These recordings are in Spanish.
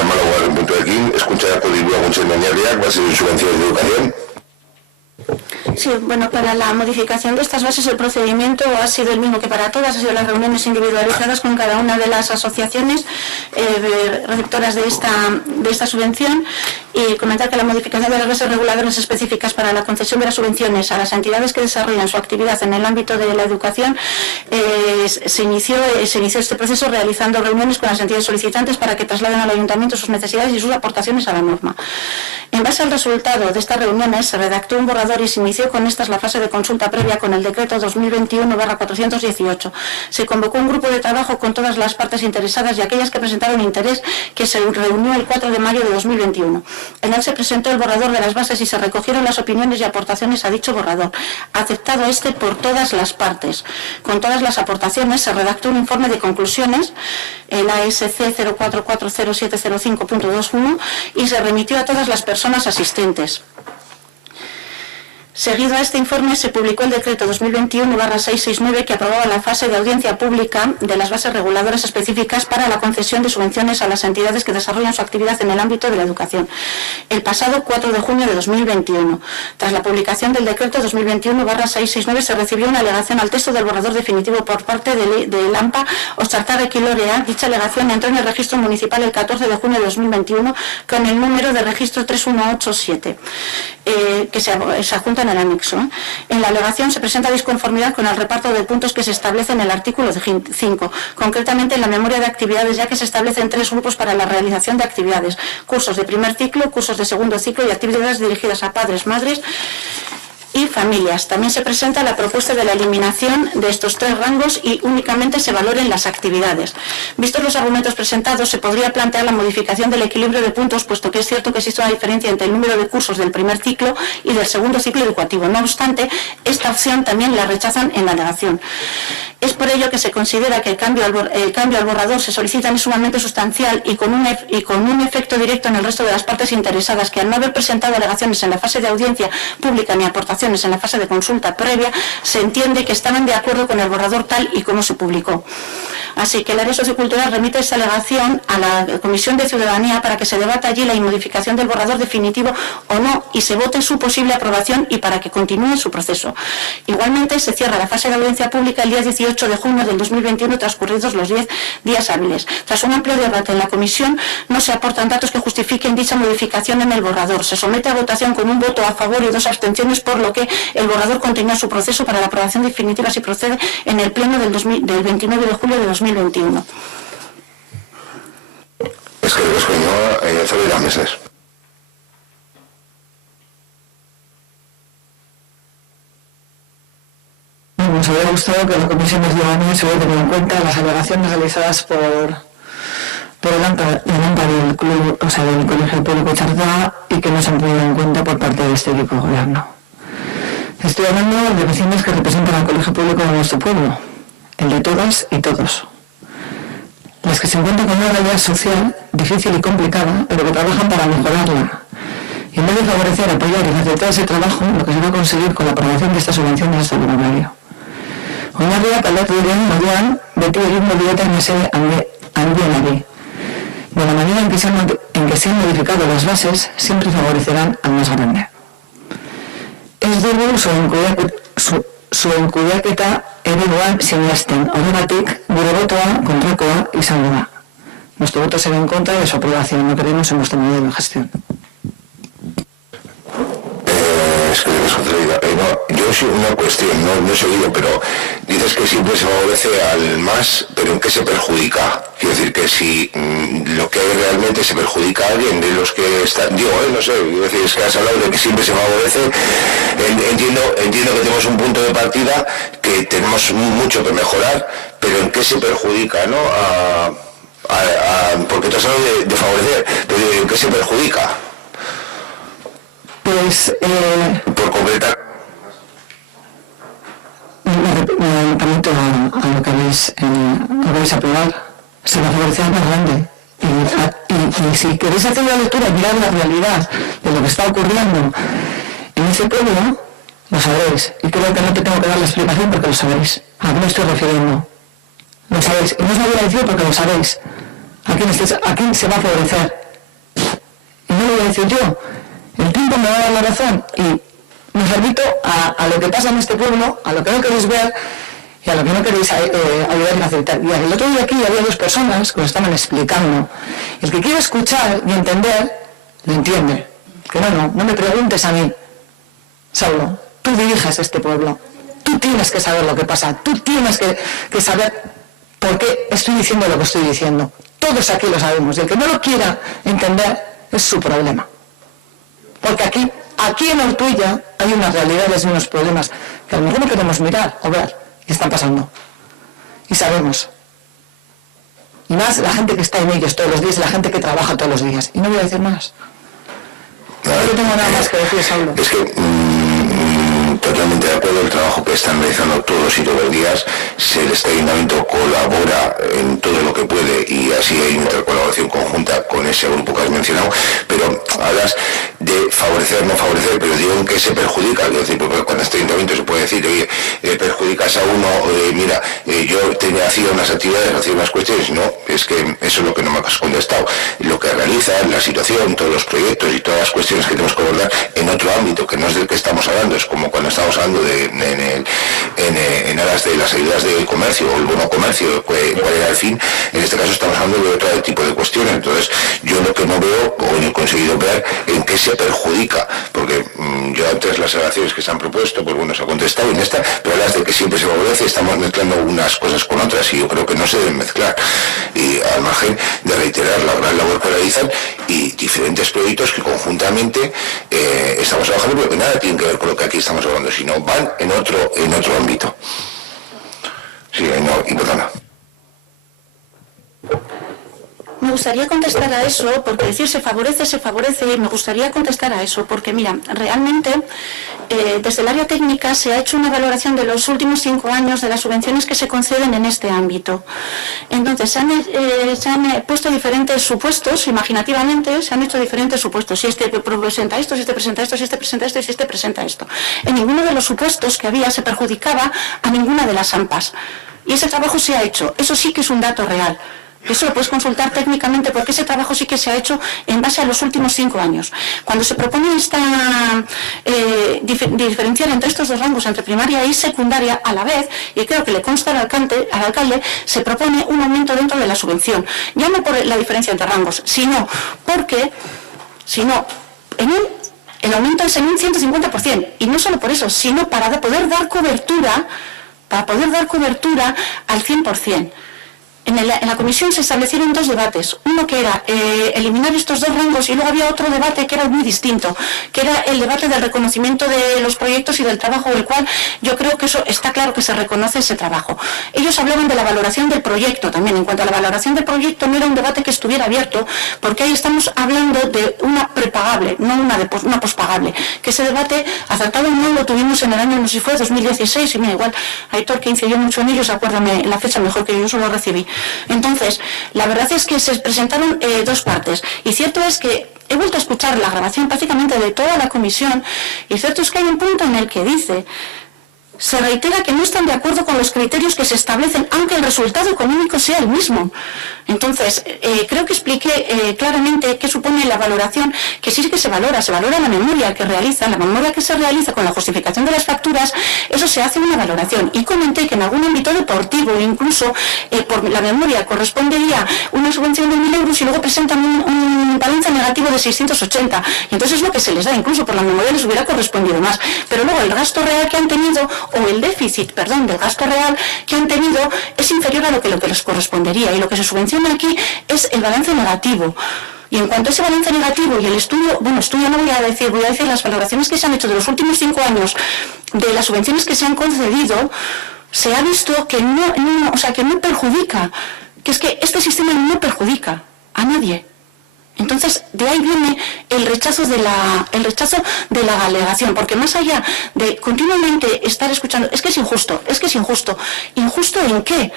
Amalagoaren puntuekin, eskuntzarako dirua guntzen oinarriak, bazen subvenciones de educación. Sí, bueno, para la modificación de estas bases el procedimiento ha sido el mismo que para todas, ha sido las reuniones individualizadas con cada una de las asociaciones receptoras de esta subvención, y comentar que la modificación de las bases reguladoras específicas para la concesión de las subvenciones a las entidades que desarrollan su actividad en el ámbito de la educación se inició este proceso realizando reuniones con las entidades solicitantes para que trasladen al ayuntamiento sus necesidades y sus aportaciones a la norma. En base al resultado de estas reuniones se redactó un borrador y se inició con estas la fase de consulta previa con el decreto 2021/418. Se convocó un grupo de trabajo con todas las partes interesadas y aquellas que presentaron interés, que se reunió el 4 de mayo de 2021. En él se presentó el borrador de las bases y se recogieron las opiniones y aportaciones a dicho borrador, aceptado este por todas las partes. Con todas las aportaciones se redactó un informe de conclusiones, el ASC 04407005.21, y se remitió a todas las personas asistentes. Seguido a este informe se publicó el decreto 2021/669 que aprobaba la fase de audiencia pública de las bases reguladoras específicas para la concesión de subvenciones a las entidades que desarrollan su actividad en el ámbito de la educación, el pasado 4 de junio de 2021. Tras la publicación del decreto 2021/669 se recibió una alegación al texto del borrador definitivo por parte de AMPA Ostartarrek y Lorea. Dicha alegación entró en el registro municipal el 14 de junio de 2021 con el número de registro 3187, que se adjunta en el anexo. En la alegación se presenta disconformidad con el reparto de puntos que se establece en el artículo 5, concretamente en la memoria de actividades, ya que se establecen 3 grupos para la realización de actividades: cursos de primer ciclo, cursos de segundo ciclo y actividades dirigidas a padres, madres y familias. También se presenta la propuesta de la eliminación de estos 3 rangos y únicamente se valoren las actividades. Vistos los argumentos presentados, se podría plantear la modificación del equilibrio de puntos, puesto que es cierto que existe una diferencia entre el número de cursos del primer ciclo y del segundo ciclo educativo. No obstante, esta opción también la rechazan en la alegación. Es por ello que se considera que el cambio al borrador se solicita es sumamente sustancial y con un efecto directo en el resto de las partes interesadas, que al no haber presentado alegaciones en la fase de audiencia pública ni aportaciones en la fase de consulta previa, se entiende que estaban de acuerdo con el borrador tal y como se publicó. Así que el área sociocultural remite esta alegación a la Comisión de Ciudadanía para que se debata allí la modificación del borrador definitivo o no y se vote su posible aprobación y para que continúe su proceso. Igualmente se cierra la fase de audiencia pública el día 18 de junio del 2021, transcurridos los 10 días hábiles. Tras un amplio debate en la comisión, no se aportan datos que justifiquen dicha modificación en el borrador. Se somete a votación con un voto a favor y 2 abstenciones, por lo que el borrador continúa su proceso para la aprobación definitiva si procede en el pleno del 29 de julio de 2021. Es que los coño, Zaira Meses. Nos habría gustado que la Comisión de Ciudadanía se hubiera tenido en cuenta las alegaciones realizadas por el AMPA del club, o sea, del Colegio Público Chardá, y que no se han tenido en cuenta por parte de este equipo de gobierno. Estoy hablando de vecinos que representan al Colegio Público de nuestro pueblo, el de todas y todos. Las que se encuentran con una realidad social difícil y complicada, pero que trabajan para mejorarla. Y en vez de favorecer, apoyar y facilitar ese trabajo, lo que se va a conseguir con la aprobación de estas subvenciones es extraordinario. Oinarria aldatu diren moduan, beti egingo diete mesede handienari. De la manera en que se han modificado las bases, siempre favorecerán al más grande. Ez dugu zuen kudeaketa ereduan sinesten, horregatik gure botoa kontrakoa izango da. Nuestro voto será en contra de su aprobación, no creemos en vuestro modelo de gestión. Yo sí una cuestión, no he seguido, pero dices que siempre se favorece al más, pero ¿en qué se perjudica? Quiero decir que si lo que hay realmente se perjudica a alguien de los que están, no sé, quiero decir, es que has hablado de que siempre se favorece, entiendo que tenemos un punto de partida, que tenemos mucho que mejorar, pero ¿en qué se perjudica, no? Porque tú has hablado de favorecer, pero ¿en qué se perjudica? Pues, por completar. Me permito a lo que vais a aprobar, se va a favorecer al más grande. Y si queréis hacer una lectura y mirar la realidad de lo que está ocurriendo en ese pueblo, lo sabréis. Y creo que no te tengo que dar la explicación porque lo sabéis. ¿A qué me estoy refiriendo? Lo sabéis. Y no os lo voy a decir porque lo sabéis. ¿A quién se va a favorecer? Y no lo voy a decir yo. El tiempo me va a dar la razón y me remito a lo que pasa en este pueblo, a lo que no queréis ver y a lo que no queréis ayudar y facilitar. Y el otro día aquí había dos personas que nos estaban explicando. El que quiere escuchar y entender, lo entiende. Que no me preguntes a mí. Saulo, tú diriges este pueblo. Tú tienes que saber lo que pasa. Tú tienes que saber por qué estoy diciendo lo que estoy diciendo. Todos aquí lo sabemos. Y el que no lo quiera entender es su problema. Porque aquí en Ortuella hay unas realidades y unos problemas que a lo mejor no queremos mirar o ver y están pasando. Y sabemos. Y más la gente que está en ellos todos los días y la gente que trabaja todos los días. Y no voy a decir más. No tengo nada más que decir, Saulo. Es que totalmente de acuerdo, el trabajo que están realizando todos y todos los días, este ayuntamiento colabora en todo lo que puede y así hay una colaboración conjunta con ese grupo que has mencionado, pero hablas de favorecer, no favorecer, pero digo en qué se perjudica, es decir, porque cuando este ayuntamiento se puede decir, oye, perjudicas a uno, mira, yo hacía unas actividades, hacía unas cuestiones, no, es que eso es lo que no me has contestado, lo que realiza, la situación, todos los proyectos y todas las cuestiones que tenemos que abordar en otro ámbito, que no es del que estamos hablando, es como cuando estamos hablando en aras de las ayudas del comercio o el bono comercio, cuál era el fin. En este caso estamos hablando de otro tipo de cuestiones. Entonces yo lo que no veo o no he conseguido ver en qué se perjudica, porque yo antes las relaciones que se han propuesto, pues bueno, se ha contestado en esta, pero las de que siempre se favorece, estamos mezclando unas cosas con otras y yo creo que no se deben mezclar. Y al margen de reiterar la gran labor que realizan y diferentes proyectos que conjuntamente estamos trabajando, pero que nada tienen que ver con lo que aquí estamos hablando, sino van en otro ámbito. Sí, no, y Botana. Me gustaría contestar a eso, porque decir se favorece, y me gustaría contestar a eso, porque mira, realmente desde el área técnica se ha hecho una valoración de los últimos 5 años de las subvenciones que se conceden en este ámbito. Entonces, se han puesto diferentes supuestos, imaginativamente, se han hecho diferentes supuestos. Si este presenta esto, si este presenta esto, si este presenta esto y si este presenta esto. En ninguno de los supuestos que había se perjudicaba a ninguna de las AMPAs. Y ese trabajo se ha hecho. Eso sí que es un dato real. Eso lo puedes consultar técnicamente porque ese trabajo sí que se ha hecho en base a los últimos 5 años. Cuando se propone diferenciar entre estos dos rangos, entre primaria y secundaria, a la vez, y creo que le consta al alcalde, se propone un aumento dentro de la subvención. Ya no por la diferencia entre rangos, sino el aumento es en un 150%. Y no solo por eso, sino para poder dar cobertura al 100%. En la comisión se establecieron 2 debates, uno que era eliminar estos 2 rangos y luego había otro debate que era muy distinto, que era el debate del reconocimiento de los proyectos y del trabajo, del cual yo creo que eso está claro que se reconoce ese trabajo. Ellos hablaban de la valoración del proyecto también. En cuanto a la valoración del proyecto, no era un debate que estuviera abierto, porque ahí estamos hablando de una prepagable, no una pospagable, que ese debate, acertado o no, lo tuvimos en el año, no sé si fue 2016, y mira, igual Aitor, que incidió mucho en ellos, acuérdame la fecha mejor que yo solo recibí. Entonces, la verdad es que se presentaron 2 partes, y cierto es que he vuelto a escuchar la grabación prácticamente de toda la comisión, y cierto es que hay un punto en el que dice, se reitera que no están de acuerdo con los criterios que se establecen, aunque el resultado económico sea el mismo. Entonces, creo que expliqué claramente qué supone la valoración, que sí que se valora la memoria que realiza, la memoria que se realiza con la justificación de las facturas, eso se hace una valoración. Y comenté que en algún ámbito deportivo, incluso por la memoria, correspondería una subvención de 1.000 euros y luego presentan un balance negativo de 680. Y entonces es lo que se les da, incluso por la memoria les hubiera correspondido más. Pero luego el gasto real que han tenido, o el déficit, del gasto real que han tenido, es inferior a lo que les correspondería. Y lo que se subvenciona aquí es el balance negativo. Y en cuanto a ese balance negativo y el estudio, estudio no voy a decir las valoraciones que se han hecho de los últimos 5 años de las subvenciones que se han concedido, se ha visto que no perjudica, que es que este sistema no perjudica a nadie. Entonces, de ahí viene el rechazo de la alegación, porque más allá de continuamente estar escuchando, es que es injusto. ¿Injusto en qué?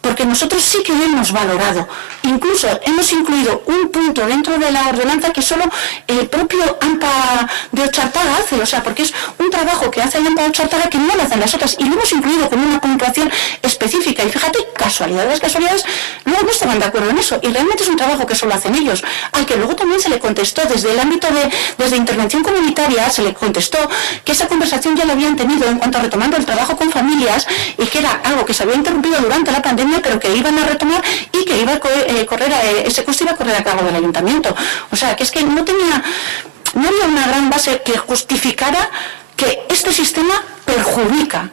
porque nosotros sí que lo hemos valorado. Incluso hemos incluido un punto dentro de la ordenanza que solo el propio AMPA de Ochartaga hace, o sea, porque es un trabajo que hace el AMPA de Ochartaga que no lo hacen las otras, y lo hemos incluido con una puntuación específica. Y fíjate, casualidades, luego no estaban de acuerdo en eso, y realmente es un trabajo que solo hacen ellos, al que luego también se le contestó desde el ámbito desde intervención comunitaria, se le contestó que esa conversación ya la habían tenido en cuanto a retomando el trabajo con familias, y que era algo que se había interrumpido durante la pandemia, pero que iban a retomar y que iba a correr ese coste iba a correr a cargo del ayuntamiento. O sea, que es que no había una gran base que justificara que este sistema perjudica.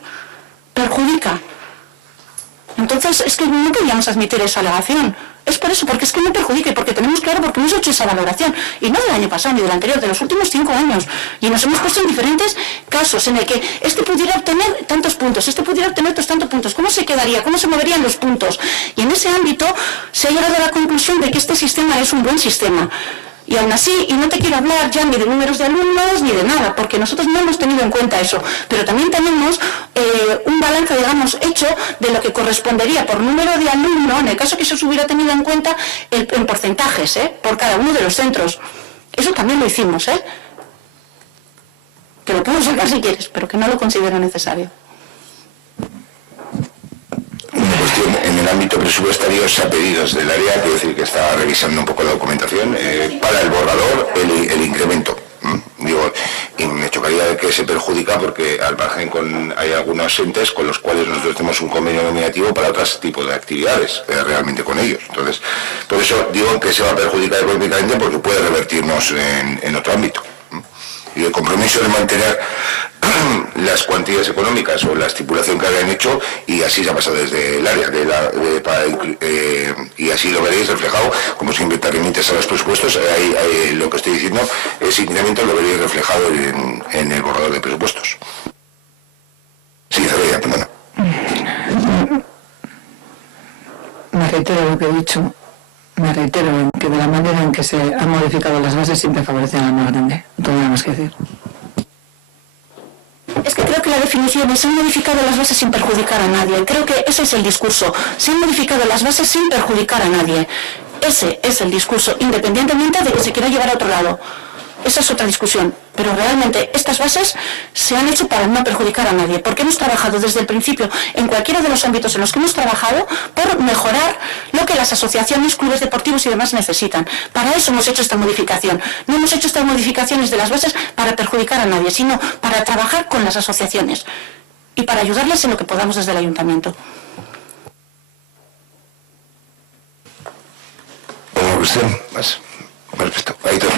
Entonces, es que no podíamos admitir esa alegación. Es por eso, porque es que no perjudica, porque tenemos claro, porque hemos hecho esa valoración, y no del año pasado ni del anterior, de los últimos 5 años, y nos hemos puesto en diferentes casos en el que este pudiera obtener tantos puntos, este pudiera obtener tantos puntos, ¿cómo se quedaría? ¿Cómo se moverían los puntos? Y en ese ámbito se ha llegado a la conclusión de que este sistema es un buen sistema. Y aún así, y no te quiero hablar ya ni de números de alumnos ni de nada, porque nosotros no hemos tenido en cuenta eso, pero también tenemos un balance, digamos, hecho de lo que correspondería por número de alumno, en el caso que se hubiera tenido en cuenta en porcentajes, por cada uno de los centros. Eso también lo hicimos, que lo puedo sacar si quieres, pero que no lo considero necesario. Una cuestión, en el ámbito presupuestario se ha pedido desde el área, quiero decir que está revisando un poco la documentación, para el borrador el incremento. Digo, y me chocaría de que se perjudica porque al margen hay algunos entes con los cuales nosotros tenemos un convenio nominativo para otros tipos de actividades, realmente con ellos. Entonces, por eso digo que se va a perjudicar económicamente porque puede revertirnos en otro ámbito. Y el compromiso de mantener las cuantías económicas o la estipulación que habían hecho, y así se ha pasado desde el área y así lo veréis reflejado, como siempre te remites a los presupuestos, lo que estoy diciendo, ese incremento lo veréis reflejado en el borrador de presupuestos. Sí, Zaraya, perdona. Me reitero lo que he dicho. Me reitero en que de la manera en que se han modificado las bases siempre favorecen a la más grande. No tengo nada más que decir. Es que creo que la definición es: se han modificado las bases sin perjudicar a nadie. Creo que ese es el discurso. Se han modificado las bases sin perjudicar a nadie. Ese es el discurso, independientemente de que se quiera llevar a otro lado. Esa es otra discusión, pero realmente estas bases se han hecho para no perjudicar a nadie, porque hemos trabajado desde el principio, en cualquiera de los ámbitos en los que hemos trabajado, por mejorar lo que las asociaciones, clubes deportivos y demás necesitan. Para eso hemos hecho esta modificación. No hemos hecho estas modificaciones de las bases para perjudicar a nadie, sino para trabajar con las asociaciones y para ayudarles en lo que podamos desde el ayuntamiento. ¿Alguna cuestión más? Perfecto. Ahí todo.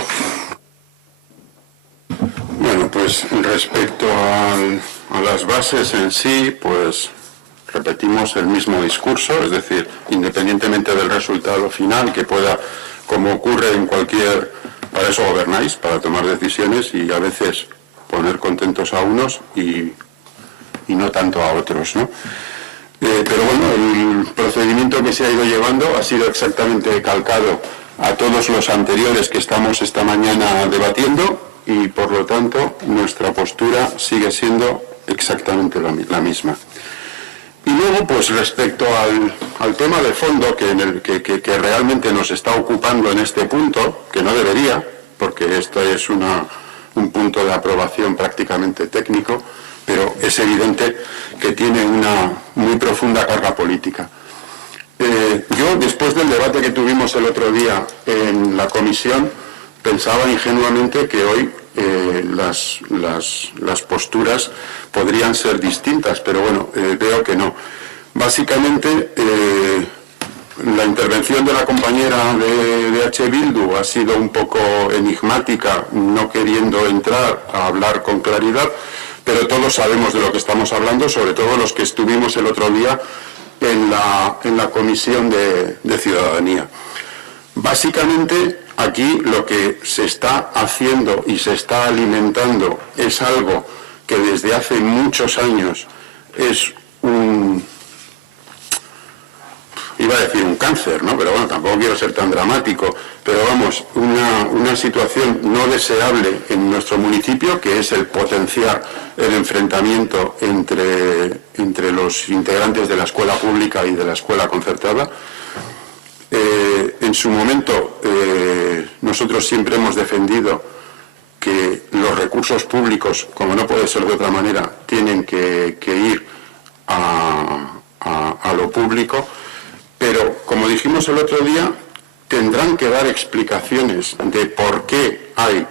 Bueno, pues respecto a las bases en sí, pues repetimos el mismo discurso, es decir, independientemente del resultado final que pueda, como ocurre en cualquier, para eso gobernáis, para tomar decisiones y a veces poner contentos a unos y no tanto a otros, ¿no? Pero bueno, el procedimiento que se ha ido llevando ha sido exactamente calcado a todos los anteriores que estamos esta mañana debatiendo, y por lo tanto nuestra postura sigue siendo exactamente la misma. Y luego, pues respecto al tema de fondo que realmente nos está ocupando en este punto, que no debería, porque esto es un punto de aprobación prácticamente técnico, pero es evidente que tiene una muy profunda carga política. Yo, después del debate que tuvimos el otro día en la comisión, pensaba ingenuamente que hoy las posturas podrían ser distintas, pero bueno, veo que no. Básicamente, la intervención de la compañera de H. Bildu ha sido un poco enigmática, no queriendo entrar a hablar con claridad, pero todos sabemos de lo que estamos hablando, sobre todo los que estuvimos el otro día en la Comisión de Ciudadanía. Básicamente, aquí lo que se está haciendo y se está alimentando es algo que desde hace muchos años es iba a decir un cáncer, ¿no? Pero bueno, tampoco quiero ser tan dramático, pero vamos, una situación no deseable en nuestro municipio, que es el potenciar el enfrentamiento entre los integrantes de la escuela pública y de la escuela concertada. En su momento, nosotros siempre hemos defendido que los recursos públicos, como no puede ser de otra manera, tienen que ir a lo público, pero como dijimos el otro día, tendrán que dar explicaciones de por qué hay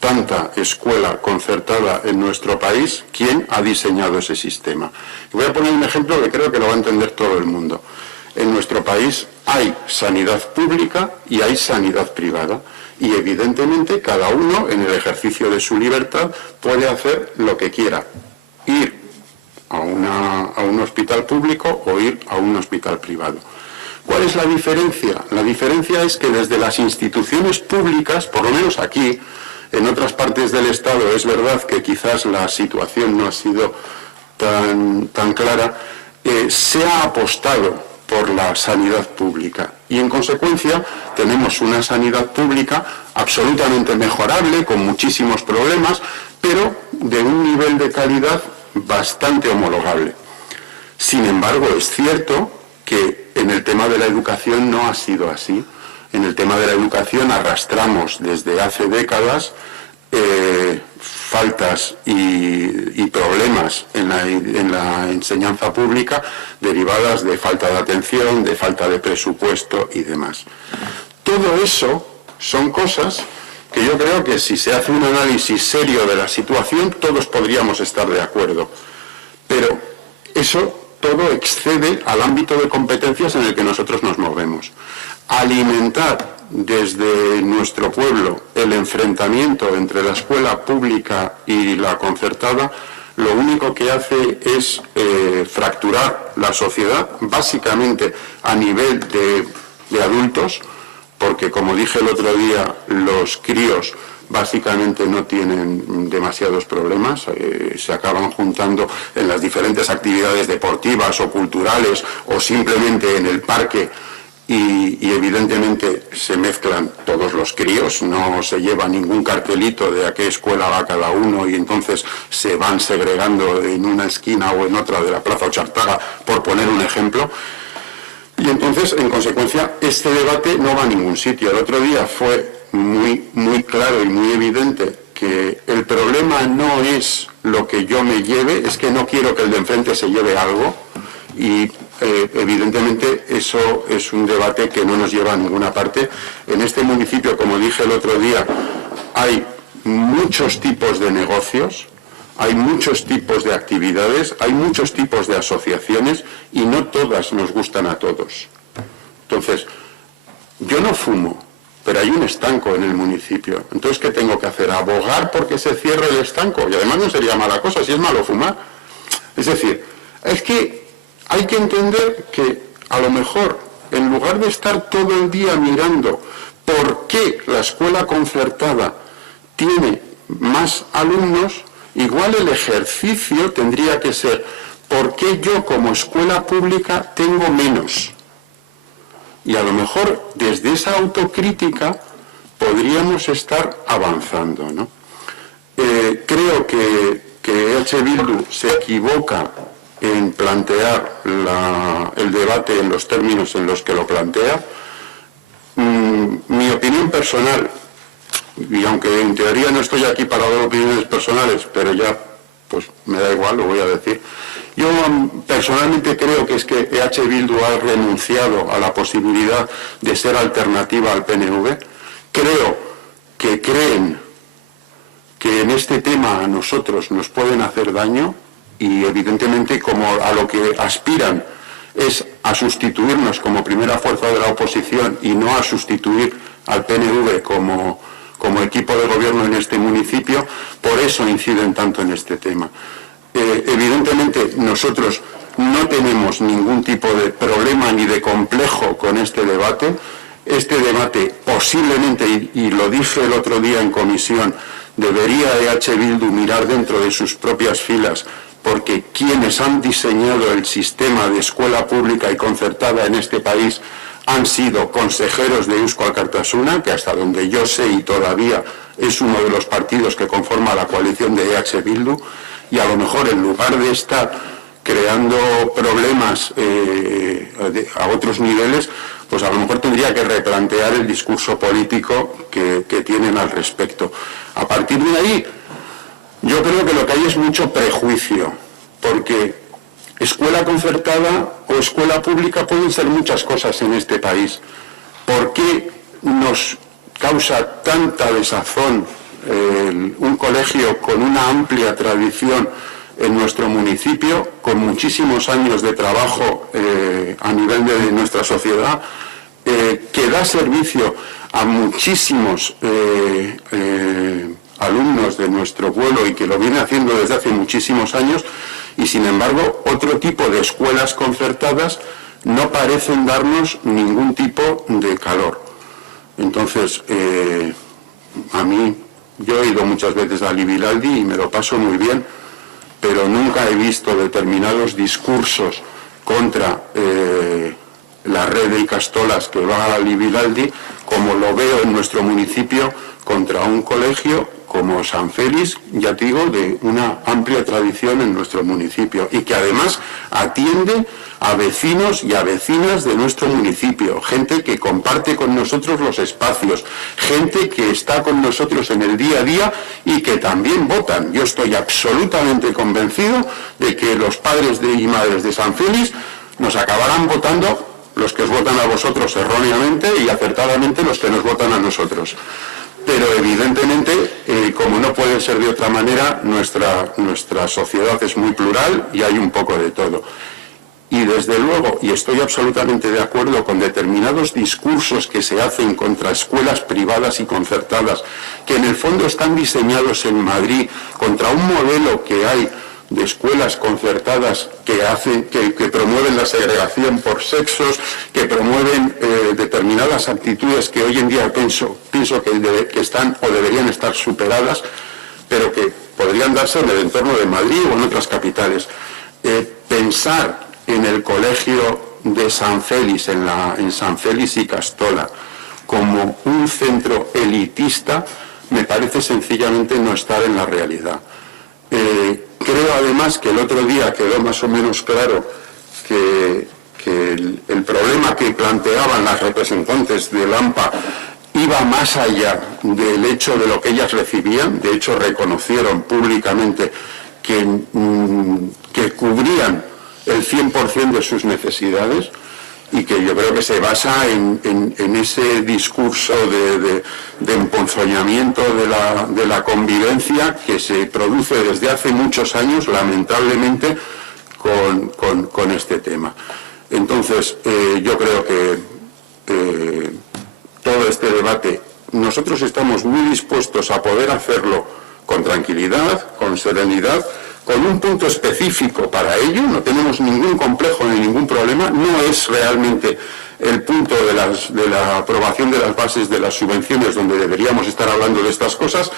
tanta escuela concertada en nuestro país, quién ha diseñado ese sistema. Y voy a poner un ejemplo que creo que lo va a entender todo el mundo. En nuestro país hay sanidad pública y hay sanidad privada, y evidentemente cada uno, en el ejercicio de su libertad, puede hacer lo que quiera, ir a un hospital público o ir a un hospital privado. ¿Cuál es la diferencia? La diferencia es que desde las instituciones públicas, por lo menos aquí, en otras partes del Estado es verdad que quizás la situación no ha sido tan clara, se ha apostado por la sanidad pública y en consecuencia tenemos una sanidad pública absolutamente mejorable, con muchísimos problemas, pero de un nivel de calidad bastante homologable. Sin embargo, es cierto que en el tema de la educación no ha sido así. En el tema de la educación arrastramos desde hace décadas faltas y problemas en la enseñanza pública derivadas de falta de atención, de falta de presupuesto y demás. Todo eso son cosas que yo creo que si se hace un análisis serio de la situación todos podríamos estar de acuerdo. Pero eso todo excede al ámbito de competencias en el que nosotros nos movemos. Alimentar desde nuestro pueblo el enfrentamiento entre la escuela pública y la concertada, lo único que hace es fracturar la sociedad, básicamente a nivel de adultos, porque como dije el otro día, los críos básicamente no tienen demasiados problemas, se acaban juntando en las diferentes actividades deportivas o culturales o simplemente en el parque y evidentemente se mezclan todos los críos, no se lleva ningún cartelito de a qué escuela va cada uno y entonces se van segregando en una esquina o en otra de la Plaza Ochartaga, por poner un ejemplo. Y entonces, en consecuencia, este debate no va a ningún sitio. El otro día fue muy claro y muy evidente que el problema no es lo que yo me lleve, es que no quiero que el de enfrente se lleve algo y evidentemente eso es un debate que no nos lleva a ninguna parte. En este municipio, como dije el otro día, hay muchos tipos de negocios, hay muchos tipos de actividades, hay muchos tipos de asociaciones y no todas nos gustan a todos. Entonces, yo no fumo, pero hay un estanco en el municipio. Entonces, ¿qué tengo que hacer? ¿Abogar porque se cierre el estanco? Y además no sería mala cosa, si es malo fumar. Es decir, es que hay que entender que a lo mejor, en lugar de estar todo el día mirando por qué la escuela concertada tiene más alumnos, igual el ejercicio tendría que ser ¿por qué yo como escuela pública tengo menos? Y a lo mejor desde esa autocrítica podríamos estar avanzando, ¿no? Creo que EH Bildu se equivoca en plantear el debate en los términos en los que lo plantea. Mi opinión personal, y aunque en teoría no estoy aquí para dar opiniones personales, pero ya pues me da igual, lo voy a decir. Yo personalmente creo que es que EH Bildu ha renunciado a la posibilidad de ser alternativa al PNV. Creo que creen que en este tema a nosotros nos pueden hacer daño y evidentemente como a lo que aspiran es a sustituirnos como primera fuerza de la oposición y no a sustituir al PNV como equipo de gobierno en este municipio, por eso inciden tanto en este tema. Evidentemente nosotros no tenemos ningún tipo de problema ni de complejo con este debate. Este debate posiblemente, y lo dije el otro día en comisión, debería EH Bildu mirar dentro de sus propias filas, porque quienes han diseñado el sistema de escuela pública y concertada en este país han sido consejeros de Eusko Alkartasuna, que hasta donde yo sé y todavía es uno de los partidos que conforma la coalición de EH Bildu, y a lo mejor en lugar de estar creando problemas a otros niveles, pues a lo mejor tendría que replantear el discurso político que tienen al respecto. A partir de ahí, yo creo que lo que hay es mucho prejuicio, porque escuela concertada o escuela pública pueden ser muchas cosas en este país. ¿Por qué nos causa tanta desazón un colegio con una amplia tradición en nuestro municipio, con muchísimos años de trabajo a nivel de nuestra sociedad, que da servicio a muchísimos alumnos de nuestro pueblo y que lo viene haciendo desde hace muchísimos años, y sin embargo otro tipo de escuelas concertadas no parecen darnos ningún tipo de calor? Entonces, a mí, yo he ido muchas veces a Libilaldi y me lo paso muy bien, pero nunca he visto determinados discursos contra la red de Ikastolas que va a Libilaldi, como lo veo en nuestro municipio contra un colegio como San Félix, ya te digo, de una amplia tradición en nuestro municipio y que además atiende a vecinos y a vecinas de nuestro municipio, gente que comparte con nosotros los espacios, gente que está con nosotros en el día a día y que también votan. Yo estoy absolutamente convencido de que los padres y madres de San Félix nos acabarán votando, los que os votan a vosotros erróneamente y acertadamente los que nos votan a nosotros. Pero evidentemente, como no puede ser de otra manera, nuestra sociedad es muy plural y hay un poco de todo. Y desde luego, y estoy absolutamente de acuerdo con determinados discursos que se hacen contra escuelas privadas y concertadas, que en el fondo están diseñados en Madrid contra un modelo que hay de escuelas concertadas que promueven la segregación por sexos, que promueven determinadas actitudes que hoy en día pienso que están o deberían estar superadas, pero que podrían darse en el entorno de Madrid o en otras capitales. Pensar en el colegio de San Félix, en San Félix y Castola, como un centro elitista, me parece sencillamente no estar en la realidad. Creo además que el otro día quedó más o menos claro que el problema que planteaban las representantes del AMPA iba más allá del hecho de lo que ellas recibían. De hecho, reconocieron públicamente que cubrían el 100% de sus necesidades, y que yo creo que se basa en ese discurso de emponzoñamiento de la convivencia que se produce desde hace muchos años, lamentablemente, con este tema. Entonces, yo creo que todo este debate, nosotros estamos muy dispuestos a poder hacerlo con tranquilidad, con serenidad, con un punto específico para ello. No tenemos ningún complejo ni ningún problema. No es realmente el punto de la aprobación de las bases de las subvenciones donde deberíamos estar hablando de estas cosas,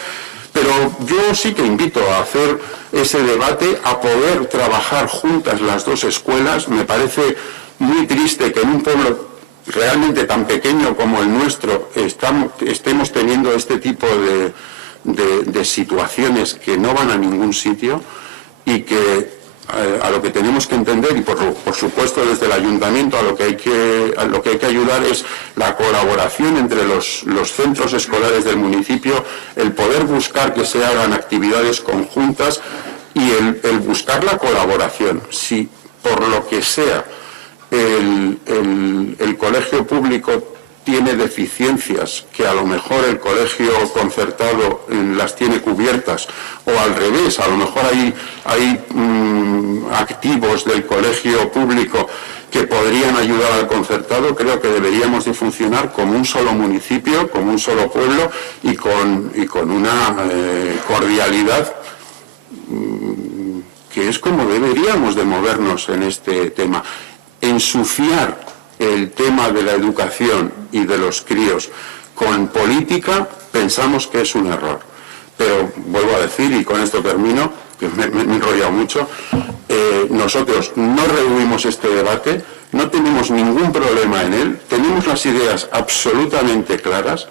pero yo sí que invito a hacer ese debate, a poder trabajar juntas las dos escuelas. Me parece muy triste que en un pueblo realmente tan pequeño como el nuestro estemos teniendo este tipo de situaciones que no van a ningún sitio, y que a lo que tenemos que entender, y por supuesto desde el ayuntamiento a lo que hay que ayudar es la colaboración entre los centros escolares del municipio, el poder buscar que se hagan actividades conjuntas y el buscar la colaboración. Si por lo que sea el colegio público tiene deficiencias que a lo mejor el colegio concertado las tiene cubiertas, o al revés, a lo mejor hay activos del colegio público que podrían ayudar al concertado, creo que deberíamos de funcionar como un solo municipio, como un solo pueblo y con una cordialidad que es como deberíamos de movernos en este tema. Ensuciar el tema de la educación y de los críos con política pensamos que es un error. pero vuelvo a decir, y con esto termino, que me he enrollado mucho, nosotros no rehuimos este debate, no tenemos ningún problema en él, tenemos las ideas absolutamente claras,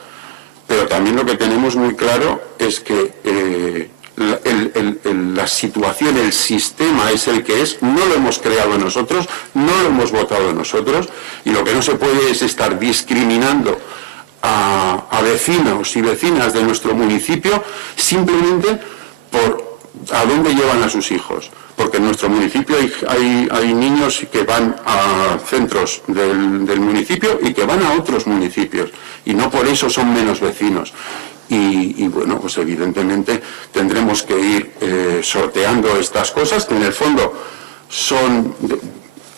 pero también lo que tenemos muy claro es que la situación, el sistema es el que es, no lo hemos creado nosotros, no lo hemos votado nosotros, y lo que no se puede es estar discriminando a vecinos y vecinas de nuestro municipio simplemente por a dónde llevan a sus hijos. Porque en nuestro municipio hay niños que van a centros del municipio y que van a otros municipios, y no por eso son menos vecinos. Y bueno, pues evidentemente tendremos que ir sorteando estas cosas, que en el fondo son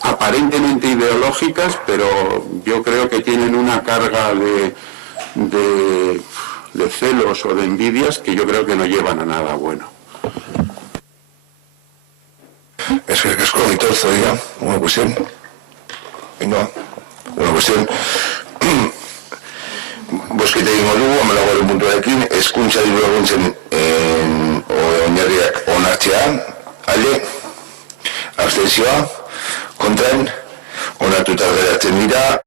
aparentemente ideológicas, pero yo creo que tienen una carga de celos o de envidias que yo creo que no llevan a nada bueno. Es que es como Aitorzo, diga, una cuestión. Venga, una cuestión. Bozketa egingo dugu, 14. puntuarekin, hezkuntza diru laguntzen oinarriak onartzea, alde, abstentzioa, kontran, onartuta geratzen dira.